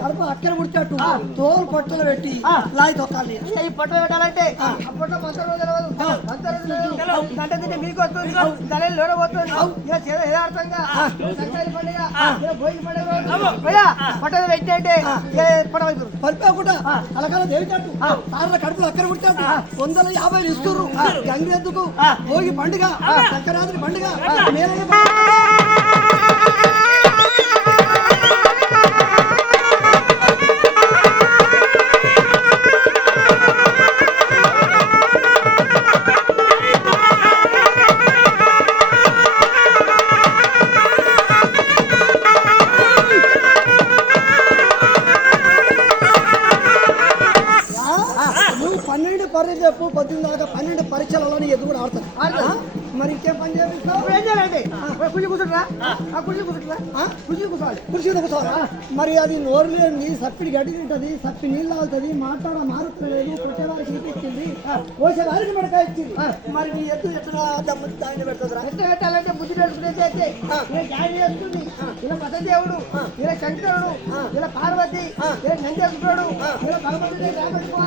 కడుపు అక్కడ ముడిచేట్టు తోలు పొట్టలు పెట్టి లాయి తొక్కాలి. ఈ పొట్టలు పెట్టాలంటే పొట్ట గంట తింటే మీకు వస్తుంది, తల లోడబోతుంది. ఇలా యథార్థంగా సంక్రాంతి పండుగ భోగి పండుగ పొట్టలు పెట్టంటే పడిపోకుండా కలకాల దేవిచేట్టు తాళ్ళ కడుపులు అక్కడ ముడిచేట్టు 150 ఇస్తుర్రు. గంగిరెద్దుకు భోగి పండుగ, సంక్రాంతి పండుగ, నువ్వు 12 పరీక్ష చెప్పు. 12 దాకా 12 పరీక్షలలో ఎదు కూడా ఆడతాను. మరి ఇంకేం పని చేపిస్తావు? ఏం చేయాలండి? కుర్చీ కూర్చుంటారా? కుర్చీ కూర్చుంటారా? కుర్చీ కూర్చోవాలి. కుర్చీ కూర్చోవాలి. మరి అది నోరు లేని సప్పిడి గడ్డి తింటది, సప్పి నీళ్ళు తాగుతుంది, మారుతలేదు, కొట్టేవారికి ఇచ్చింది, కోసేవారికి మెడకాయ ఇచ్చింది. మరి నీ ఎద్దు ఎట్లా దమ్ము దాన్ని పెడుతుందిరా? ఎట్లా పెట్టాలంటే బుద్ధి తెలుసుకునేది అయితే జాయిన్ చేస్తుంది. ఇలా పదదేవుడు, ఇలా శంకరుడు, ఇలా పార్వతి, ఇలా నందేశ్వరుడు, ఇలా భగవంతుడు